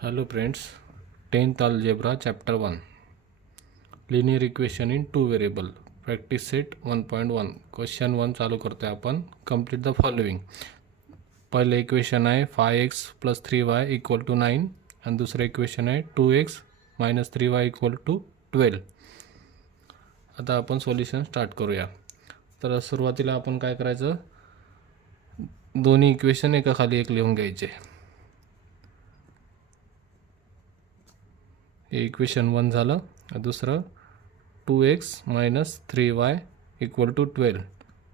Hello friends, 10th Algebra Chapter 1 Linear Equation in 2 Variable Practice Set 1.1 Question 1 चालू करतोय आपण. Complete the following. पहिले equation आहे 5x + 3y = 9 आणि दुसरे इक्वेशन आहे 2x - 3y = 12. आता आपण सोल्युशन स्टार्ट करूया. तर सुरुवातीला आपण काय करायचं, दोन्ही इक्वेशन एका खाली एक लिहून घ्यायचे. हे इक्वेशन 1 झालं. दुसरं 2x - 3y = 12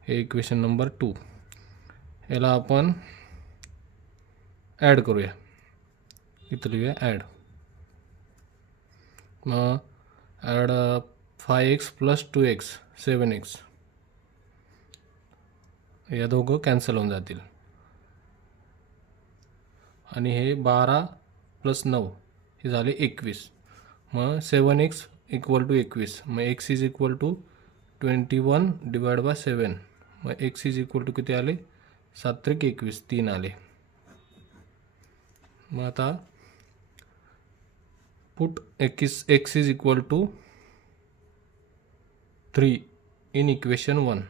हे इक्वेशन नंबर 2. याला आपण ॲड करूया. इथं लिहूया ॲड. मग ॲड 5x + 2x 7x. या दोघं कॅन्सल होऊन जातील. आणि हे 12 + 9 हे झाले 21. मग 7x = 21. मग x = 21/7. मग x = किती आले? 7 × 21 3 आले. मग आता पुट x = 3 इन इक्वेशन 1.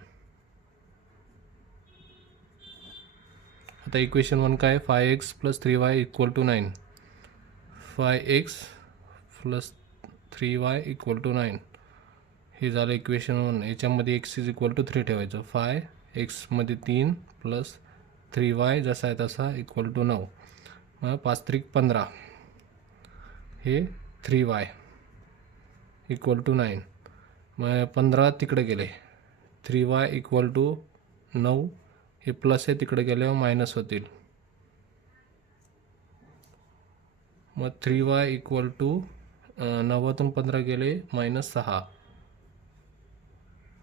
आता इक्वेशन 1 काय? 5x + 3y = 9. 5x + 3y = 9 हे झालं इक्वेशन 1. याच्यामध्ये x = 3 ठेवायचं. 5x मध्ये 3 + 3y जसा आहे तसा = 9. मग 5 × 3 = 15 हे 3y = 9. मग 15 तिकडे गेले. 3y = 9 हे प्लस आहे, तिकडे गेल्यावर मायनस होतील. मग 3y = 9तून 15 गेले -6.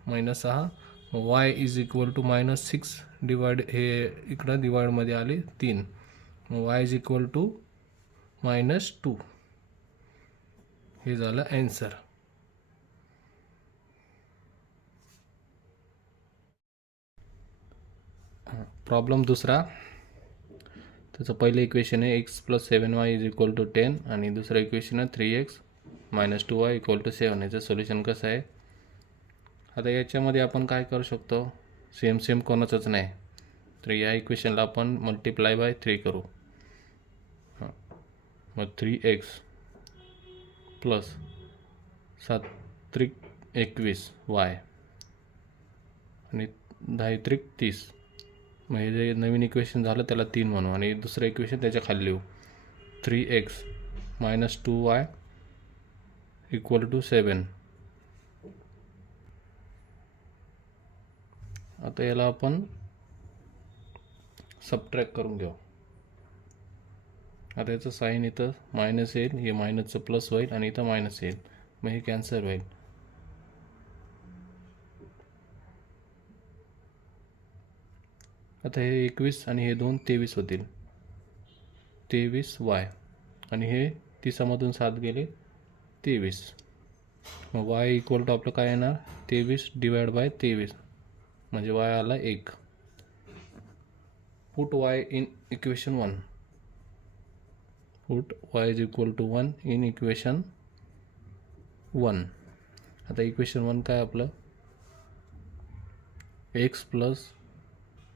-6. y = -6 डिवाइड, हे इकडं डिवाइडमध्ये आले 3. मग y = -2 हे झालं ॲन्सर. प्रॉब्लेम दुसरा. त्याचं पहिलं इक्वेशन आहे x + 7y = 10 आणि दुसरं इक्वेशन आहे 3x - 2y = 7. याचं सोल्युशन कसं आहे? आता याच्यामध्ये आपण काय करू शकतो, सेम कोणाचंच नाही. तर या इक्वेशनला आपण मल्टिप्लाय बाय 3 करू. मग 3x + 7 × 21 y आणि 10 × 30. मग हे जे नवीन इक्वेशन झालं त्याला 3 म्हणू आणि दुसरं इक्वेशन त्याच्या खाली लिहू. 3x - 2y = 7. आता याला आपण सबट्रॅक्ट करून घेऊ. आता याचं साईन इथं मायनस येईल, हे मायनसचं प्लस होईल आणि इथं मायनस येईल. मग हे कॅन्सल होईल. आता हे 21 आणि हे 2 23 होतील. 23y आणि हे 30मधून 7 गेले 23. मग y = आपलं काय येणार? 23 / 23 म्हणजे y आला 1. Put y in equation 1. Put y = 1 in equation 1. आता इक्वेशन 1 काय आपलं? x +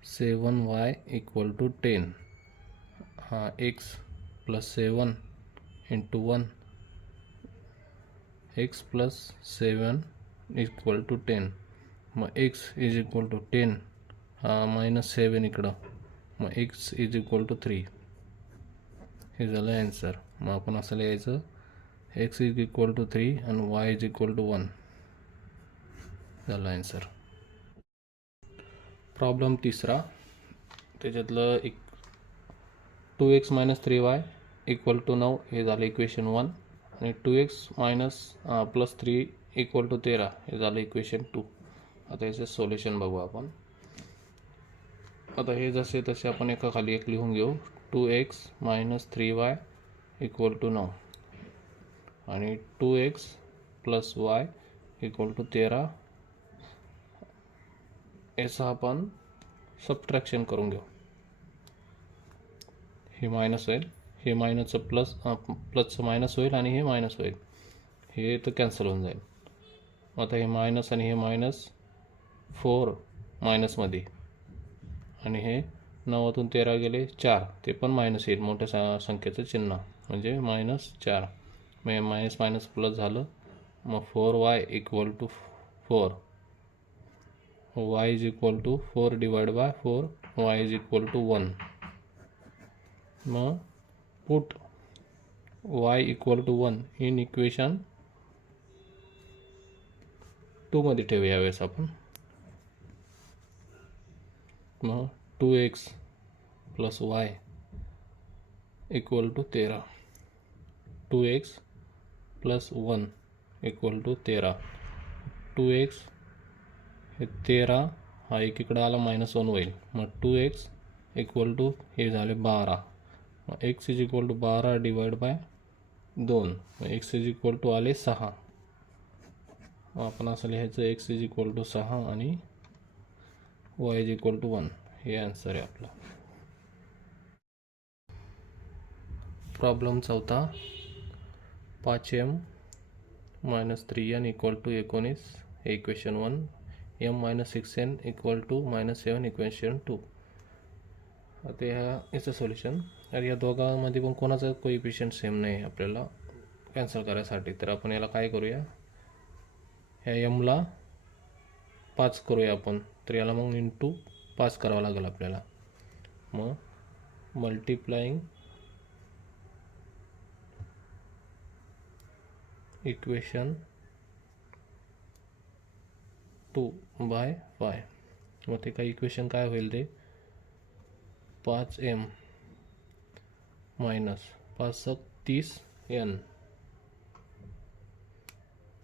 7y = 10. हा x + 7 × 1 x + 7 = 10. मग x = 10. हा -7 इकडं. मग x = 3 हे झालं ॲन्सर. मग आपण असं लिहायचं, x = 3 आणि y = 1 झालं ॲन्सर. प्रॉब्लेम तिसरा. त्याच्यातलं 2x - 3y = 9 हे झालं इक्वेशन 1 आणि 2x + 3 = 13 हे झालं इक्वेशन 2. आता याचं सोल्युशन बघू आपण. आता हे जसे तसे आपण एका खाली एक लिहून घेऊ. 2x - 3y = 9 आणि 2x + y = 13. याचं आपण सबट्रॅक्शन करून घेऊ. हे मायनस होईल, हे मायनसचं प्लसचं मायनस होईल आणि हे मायनस होईल, हे तर कॅन्सल होऊन जाईल. आता हे मायनस आणि हे मायनस 4 मायनसमध्ये, आणि हे 9तून 13 गेले 4, ते पण मायनस येईल, मोठ्या संख्येचं चिन्ह म्हणजे -4. मग मायनस मायनस प्लस झालं. मग 4y equal to 4, y is equal to 4 divide by 4, y is equal to 1. मग put y equal to 1 in equation 2 मध्ये ठेवूया यावेळेस आपण. मग 2x plus y equal to 13, 2x plus 1 equal to 13. 2x हे 13, हा एकीकडे आला -1 होईल. मग 2x इक्वल टू हे झाले 12. मग x is equal to 12 divide by 2. मग x इज इक्वल टू आले 6. आपण असं लिहायचं x इज इक्वल टू 6 आणि y इज इक्वल टू 1. हे आन्सर आहे आपला. Problem 4, 5m - 3n equal to 19 हे equation 1, m - 6n equal to -7 equation 2. आता याचं सोल्युशन. तर या दोघांमध्ये पण कोणाचं कोइफिशियंट सेम नाही आपल्याला कॅन्सल करायसाठी, तर आपण याला काय करूया, ह्या एमला 5 करूया आपण. तर याला मग इंटू 5 करावं लागेल आपल्याला. मग मल्टिप्लाइंग इक्वेशन 2 बाय 5. मग ते काही इक्वेशन काय होईल, ते 5m मायनस 5 30n,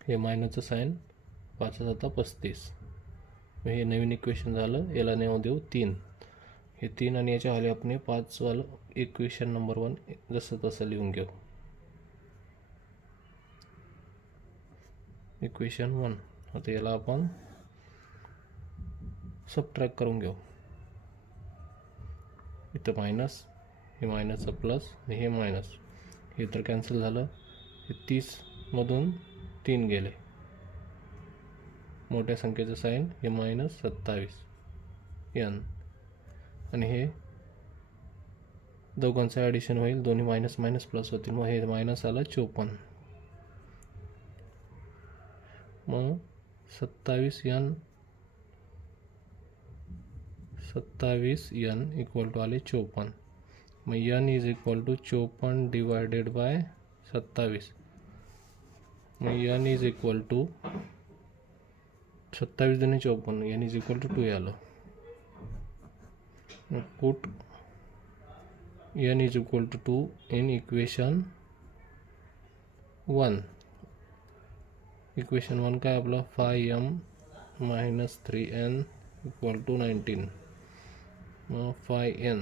हे मायनसचं साईन 5 35. मग हे नवीन इक्वेशन झालं, याला नाव देऊ 3. हे 3 आणि याच्या खाली आपण 5 वालं इक्वेशन नंबर 1 जसं तसं लिहून घेऊ. इक्वेशन 1. आता याला आपण सबट्रॅक्ट करून घेऊ. इथं मायनस, हे मायनसचं प्लस, हे मायनस, हे तर कॅन्सल झालं. हे 30मधून 3 गेले, मोठ्या संख्येचं साईन, हे -27n, आणि हे दोघांचं ॲडिशन होईल, दोन्ही मायनस मायनस प्लस होतील. मग हे मायनस आलं 54. मग 27n इक्वल टू आले 54. मग n is equal to 54 divided by 27. मग n इज इक्वल टू 27 दुने 54, n इज इक्वल टू 2 आलं. Put n is equal to 2 in equation 1. Equation 1 काय आपलं, 5m - 3n इक्वल टू 19. मग 5n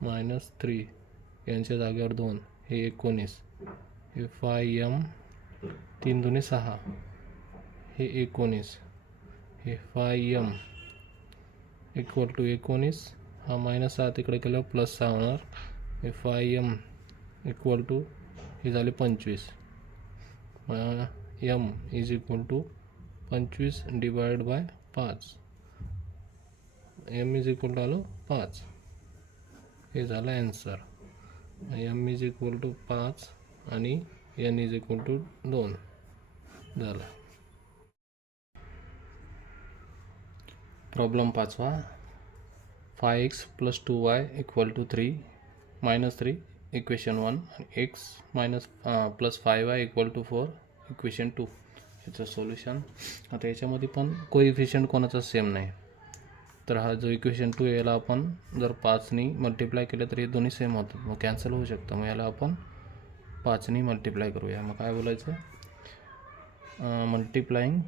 - 3, यांच्या जागेवर 2, हे 19. हे 5m 3 दुने 6, हे 19. हे 5m इक्वल टू 19, हा -7 इकडे केल्यावर +6 होणार. हे 5m इक्वल टू हे झाले 25. m is equal to 25 divide by 5. m is equal to आलं 5. हे झालं answer. m is equal to 5 आणि n इज इक्वल टू 2 झालं. Problem 5, 5x + 2y equal to 3 equation 1, आणि x + 5y equal to 4 equation 2. याचं solution. आता याच्यामध्ये पण कोइफिशियंट कोणाचा सेम नाही, तर हा जो इक्वेशन 2 याला आपण जर 5ने मल्टिप्लाय केलं तर हे दोन्ही सेम होतात, मग कॅन्सल होऊ शकतं. मग याला आपण 5ने मल्टिप्लाय करूया. मग काय बोलायचं, मल्टिप्लाइंग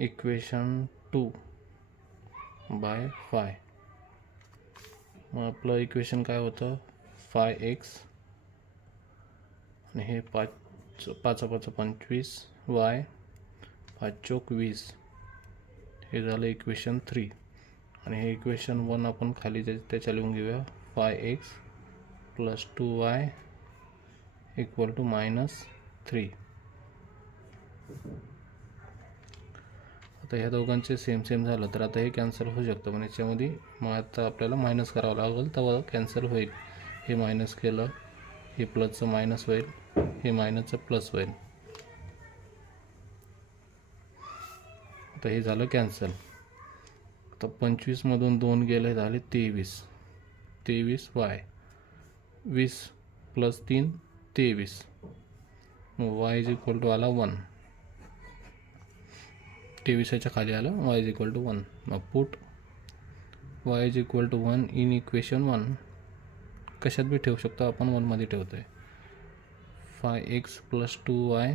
इक्वेशन 2 बाय 5. मग आपलं इक्वेशन काय होतं, 5x आणि हे 5 5 25, y 5 चौक 20, हे झालं इक्वेशन 3. आणि हे इक्वेशन 1 आपण खाली त्याच्या लिहून घेऊया. 5x + 2y = -3. आता ह्या दोघांचे सेम झालं तर आता हे कॅन्सल होऊ शकतं, पण याच्यामध्ये मग आता आपल्याला मायनस करावं लागेल तेव्हा कॅन्सल होईल. हे मायनस केलं, हे प्लसचं मायनस होईल, हे मायनसचं प्लस होईल. आता हे झालं कॅन्सल. आता 25मधून 2 गेले, झाले 23. 23y, 20 + 3 23. मग y = आला 1. 23च्या खाली आलं y = 1. मग पुट y = 1 इन इक्वेशन 1. कशात बी ठेवू शकतो आपण, 1मध्ये ठेवतोय. 5x + 2y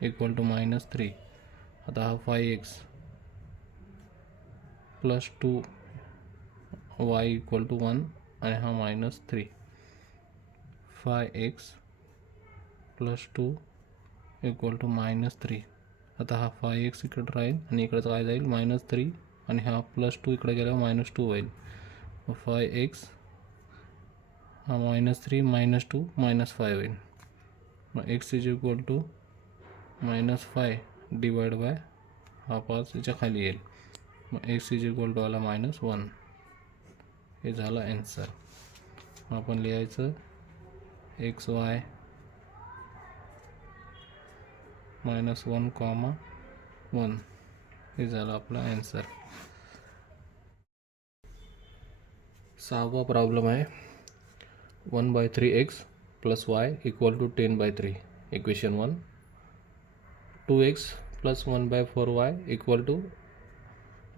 = -3. आता हा 5x + 2y = 1 आणि हा -3. 5x + 2 = -3. आता हा 5x इकडे राहील आणि इकडे काय जाईल, -3, आणि हा +2 इकडे गेल्यावर -2 होईल. 5x हा -3 -2 -5 होईल. मग x = -5 डिवाइड बाय हा 5 याच्या खाली येईल. मग x = आला -1. हे झालं आन्सर. आपण लिहायचं xy -1, हे झालं आपला आन्सर. 6वा प्रॉब्लेम आहे. 1/3x + y = 10/3. Equation 1. 2x + 1/4y =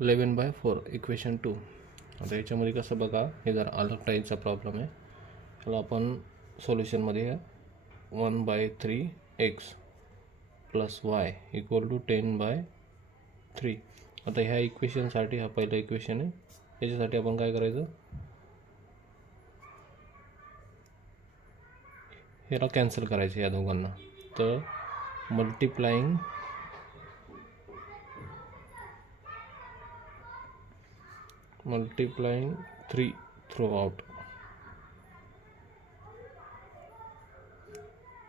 11/4. Equation 2. आता याच्यामध्ये कसं बघा, हे जर अलग टाईपचा प्रॉब्लेम आहे. त्याला आपण सोल्युशनमध्ये 1/3x + y = 10/3. आता ह्या इक्वेशनसाठी हा पहिला इक्वेशन आहे. याच्यासाठी आपण काय करायचं, ह्याला कॅन्सल करायचं या दोघांना. तर मल्टिप्लाइंग 3 थ्रू आउट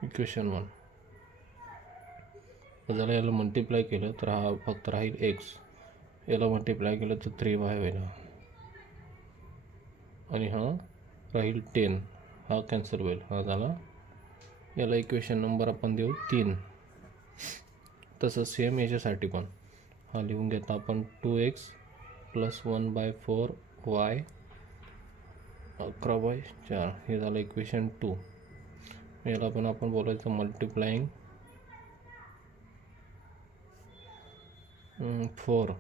इक्वेशन 1. जर याला मल्टिप्लाय केलं तर हा फक्त राहील x. याला मल्टिप्लाय केलं तर 3y होईल आणि हा राहील 10. हा कॅन्सल होईल. हा झाला. याला इक्वेशन नंबर आपण देऊ 3. तसं सेम याच्यासाठी पण हा लिहून घेता आपण 2x + 1/4y 11/4. हे झालं इक्वेशन 2. याला पण आपण बोलायचं मल्टिप्लाइंग 4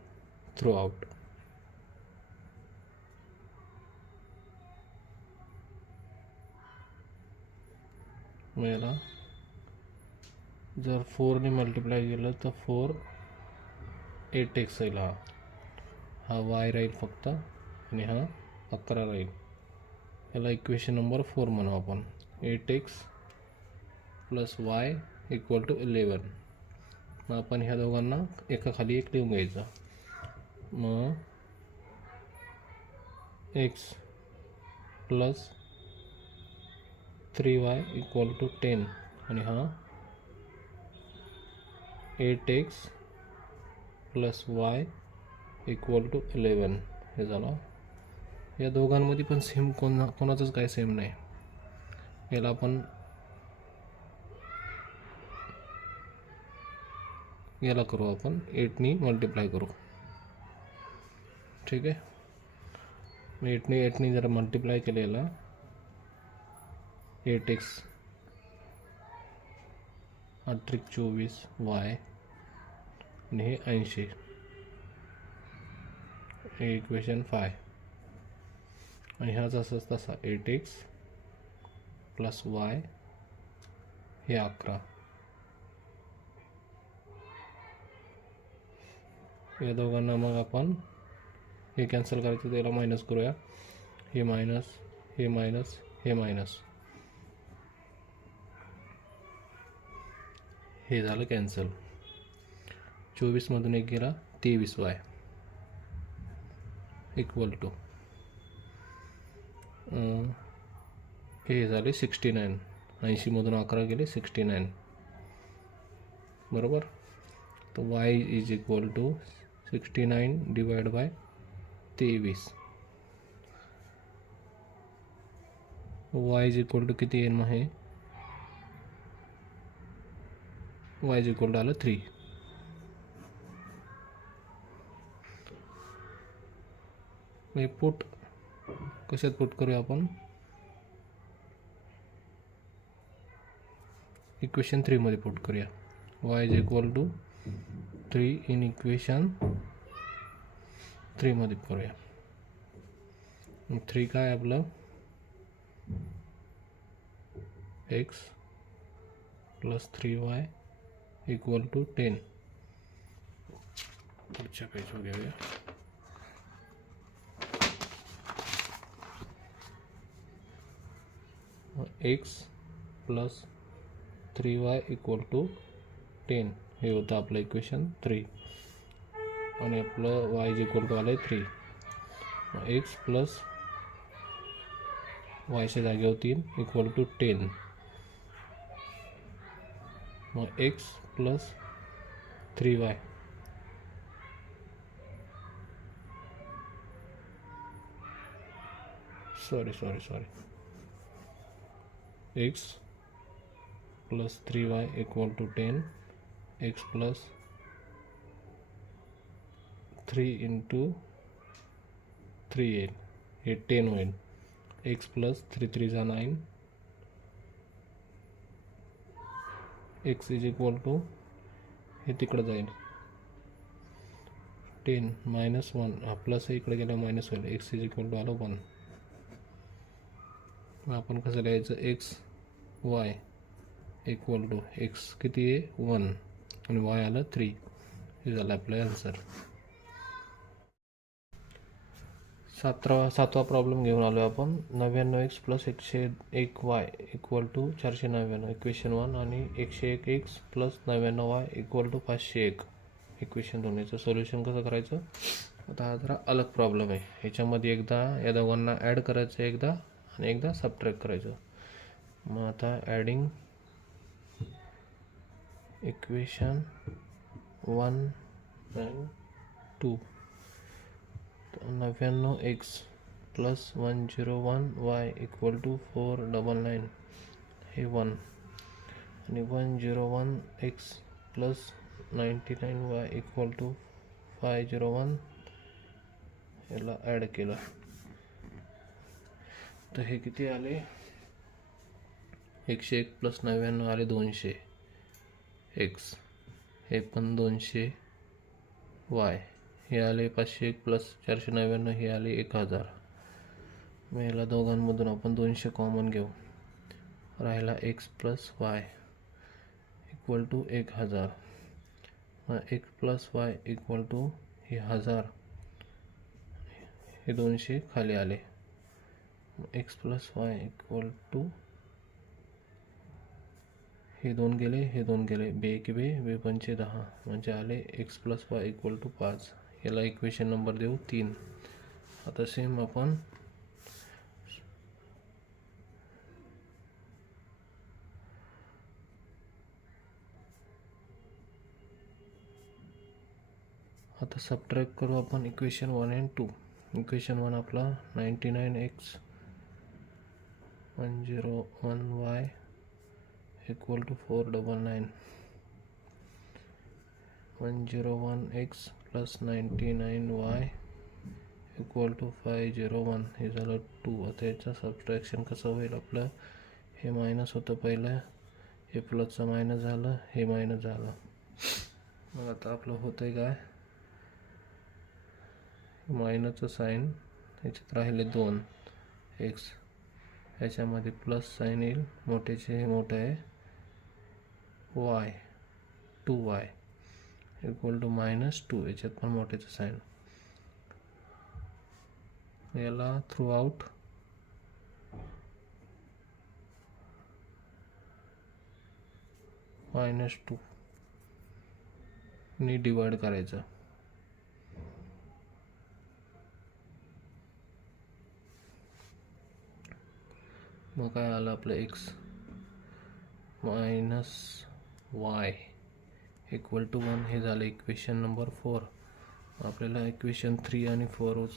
थ्रू आउट. मग याला जर 4ने मल्टिप्लाय केलं तर 4 8x येईल. हा y राहील फक्त आणि हा 11 राहील. याला इक्वेशन नंबर 4 म्हणू आपण. 8x + y = 11. मग आपण ह्या दोघांना एका खाली एक लिहून घ्यायचं. मग x + 3y = 10 आणि हा 8x + y = 11. हे झालं. या दोघांमध्ये पण सेम कोणाचंच काय सेम नाही. याला आपण याला करू, आपण 8ने मल्टिप्लाय करू. ठीक आहे. 8ने जर मल्टिप्लाय केलेला 8x 8×24y आणि हे 80. हे इक्वेशन 5. आणि हा जसाच तसा 8x + y हे 11. या दोघांना मग आपण हे कॅन्सल करायचं, त्याला मायनस करूया. हे मायनस, हे मायनस, हे मायनस, हे झालं कॅन्सल. 24मधून 1 गेला 23y. इक्वल टू हे झाले 69. 80मधून 11 गेले 69 बरोबर. तर y is equal to 69 divide by 23. y is equal to किती येईल मग हे y इज इक्वल टू आलं 3. हे पुट कशात पुट करूया आपण इक्वेशन 3 मध्ये पुट करूया. y is equal to 3 in equation 3 मध्ये करूया. 3 काय आपलं x plus 3y equal to 10. पुढच्या पेजवर घेऊया. x plus 3y equal to 10 हे होतं आपलं इक्वेशन 3 आणि आपलं y इज इक्वल टू आलं 3. x प्लस वायच्या जागेवर 3 इक्वल टू 10. मग x plus 3y sorry x plus 3y equal to 10. x plus 3 into 3 येईल हे 10 होईल. x प्लस 3 3 जा 9. x इज इक्वल टू हे तिकडे जाईल 10 मायनस 1 हा प्लस इकडे गेला मायनस होईल. x इज इक्वल टू आलं 1. आपण कसं लिहायचं x y equal to x किती आहे 1 आणि y आलं 3. हे झालं आपलं आन्सर. सातवा प्रॉब्लेम घेऊन आलो आपण. 99x plus 101y equal to 499 equation 1 आणि 101x plus 99y equal to 501 equation 2. याचं सोल्युशन कसं करायचं. आता हा जरा अलग प्रॉब्लेम आहे. ह्याच्यामध्ये एकदा या दोघांना ॲड करायचं एकदा आणि एकदा सबट्रॅक्ट करायचं. मग आता ॲडिंग इक्वेशन 1 आणि 2 99x plus 101y equal to 499 हे 1 आणि 101x plus 99y equal to 501 याला ॲड केलं तर हे किती आले 101 प्लस 99 आले 200 x हे पण 200 y हे आले 501 प्लस 499 हे आले 1000. मग याला दोघांमधून आपण 200 कॉमन घेऊ. राहिला x plus y equal to 1000. मग x plus y equal to हे 1000 हे 200 खाली आले. x plus y equal to हे 2 गेले हे 2 गेले 2 की 2 पंचे 10 म्हणजे आले x plus y equal to 5. याला इक्वेशन नंबर देऊ 3. आता सेम आपण आता सबट्रॅक्ट करू आपण इक्वेशन 1 आणि 2. इक्वेशन 1 आपला 99x 101y equal to 499. 101x plus 99y equal to 501 हे झालं 2. आता याचं सबट्रॅक्शन कसं होईल आपलं हे मायनस होतं पहिलं हे प्लसचं मायनस झालं हे मायनस झालं. मग आता आपलं होतं आहे काय मायनसचं साईन ह्याच्यात राहिले 2 x ह्याच्यामध्ये प्लस साईन येईल मोठ्याचे हे मोठं आहे y 2y इक्वल टू -2 याच्यात पण मोठ्याचं साईन. याला थ्रू आउट -2 नी डिवाइड करायचं. मग काय आलं आपलं x minus y equal to 1 हे झालं इक्वेशन नंबर 4. आपल्याला इक्वेशन 3 आणि 4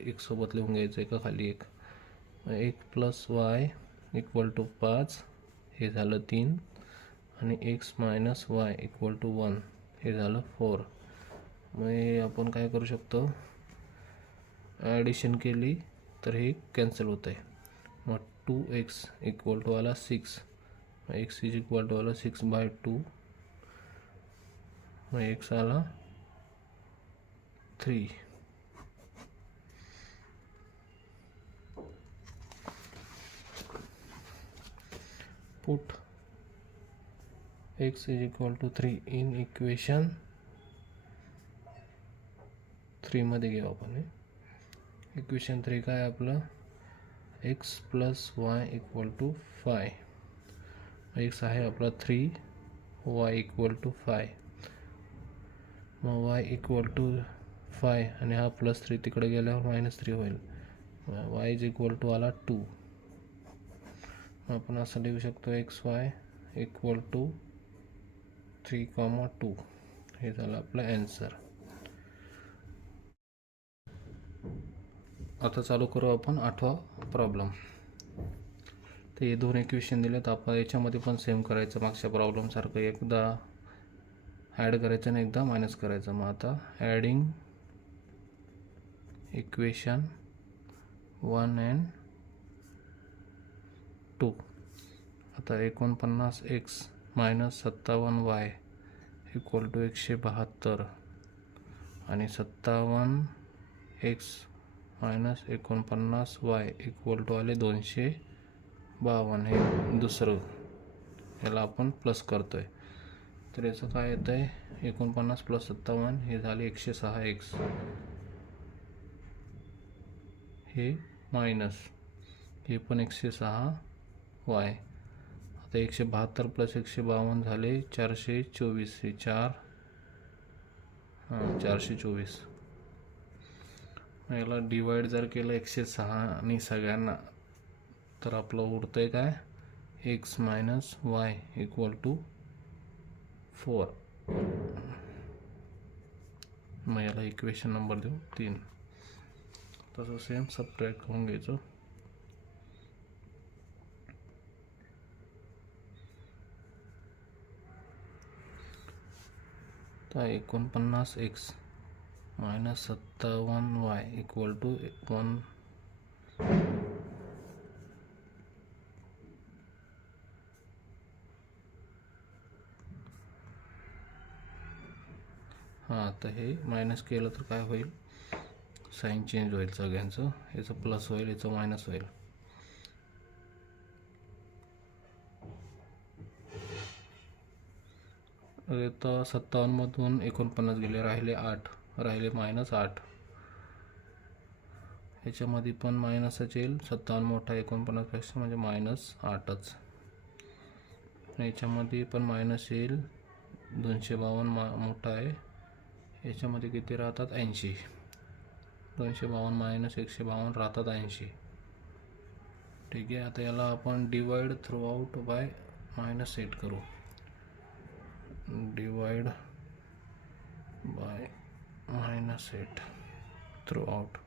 एक सोबत लिहून घ्यायचं एका खाली एक. 1 प्लस वाय इक्वल टू 5 हे झालं 3 आणि x minus y equal to 1 हे झालं 4. मग हे आपण काय करू शकतो, ॲडिशन केली तर हे कॅन्सल होतं आहे. मग 2x इक्वल टू आला 6, एक्स इज इक्वल टू आला 6/2, मग एक्स आला 3. Put x is equal to 3 in equation 3 मध्ये घेऊ आपण. इक्वेशन 3 काय आपलं, x plus y equal to 5. X आहे आपला 3, वाय इक्वल टू 5. मग वाय इक्वल टू 5 आणि हा +3 तिकडे गेल्यावर -3 होईल. वाय इज इक्वल टू आला 2. आपण असं लिहू शकतो एक्स वाय इक्वल टू 3,2 हे झालं आपलं ॲन्सर. आता चालू करू आपण 8वा प्रॉब्लेम. तर हे 2 इक्वेशन दिलेत, आपण याच्यामध्ये पण सेम करायचं मागच्या प्रॉब्लेमसारखं, एकदा ॲड करायचं आणि एकदा मायनस करायचं. मग आता ॲडिंग इक्वेशन 1 and 2. आता 49x minus 57y equal to 172 आणि 57x minus 49y equal to आले 252. हे दुसरं, याला आपण प्लस करतोय. तर याचं काय येतं आहे, 49 + 57 हे झाले 106x, हे मायनस हे पण 106y. आता 172 + 152 झाले 424, हे 424. याला डिवाइड जर केलं 106 आणि सगळ्यांना, तर आपलं उरतंय काय, x minus y equal to 4. मग याला इक्वेशन नंबर देऊ 3. तसं सेम सबट्रॅक्ट करून घ्यायचं. तर 49x minus 57y equal to 1. हां, तर हे मायनस केलं तर काय होईल, साईन चेंज होईल सगळ्यांचं. याचं प्लस होईल, याचं मायनस होईल. तर 57मधून 49 गेले, राहिले 8, राहिले -8. याच्यामध्ये पण मायनसच येईल, 57 मोठा 49पेक्षा म्हणजे -8च. याच्यामध्ये पण मायनस येईल, 252 मोठा आहे. याच्यामध्ये किती राहतात, 80. 252 मायनस 152 राहतात 80. ठीक आहे. आता याला आपण divide throughout by minus set करू. Divide by minus 8 throughout.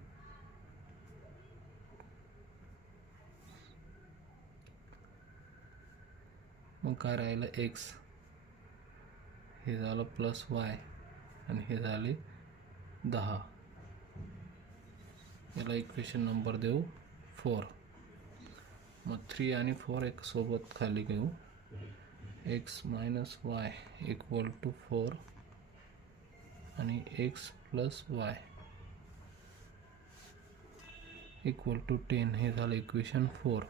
मग काय राहिलं, x हे झालं प्लस वाय आणि हे झाले 10. याला इक्वेशन नंबर देऊ 4. मग 3 आणि 4 एक सोबत खाली घेऊ. x minus y equal to 4 आणि x plus y equal to 10 हे झालं इक्वेशन 4.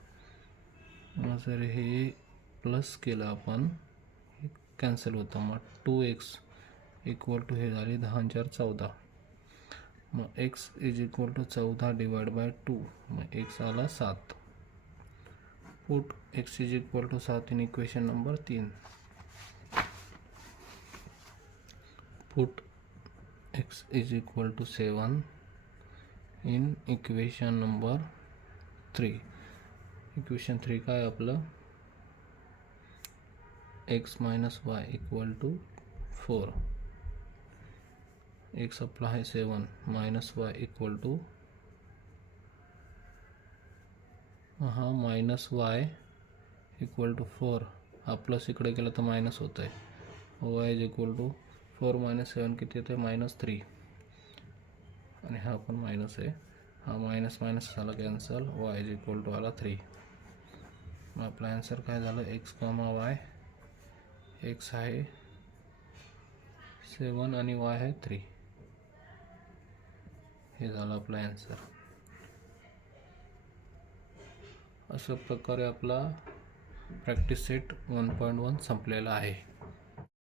मग जर हे प्लस केलं आपण, हे कॅन्सल होतं. मग 2x इक्वल टू हे झाले 10×14. मग x is equal to 14 divide by 2. मग x आला 7. Put x is equal to 7 in equation number 3. Put x is equal to 7 in equation number 3. Equation 3 काय आपलं x minus y equal to 4. x आपला आहे 7 minus y equal to minus y equal to 4. हा plus इकडे गेला तर minus होत आहे. Y is equal to 4 minus 7 किती येते -3 आणि हा पण मायनस आहे. हा मायनस मायनस झाला cancel. Y is equal to आला 3. मग आपला आन्सर काय झालं एक्स कॉमा वाय. एक्स आहे 7 आणि वाय आहे 3. हे झालं आपला आन्सर. अशा प्रकारे आपला प्रॅक्टिस सेट 1.1 संपलेला आहे.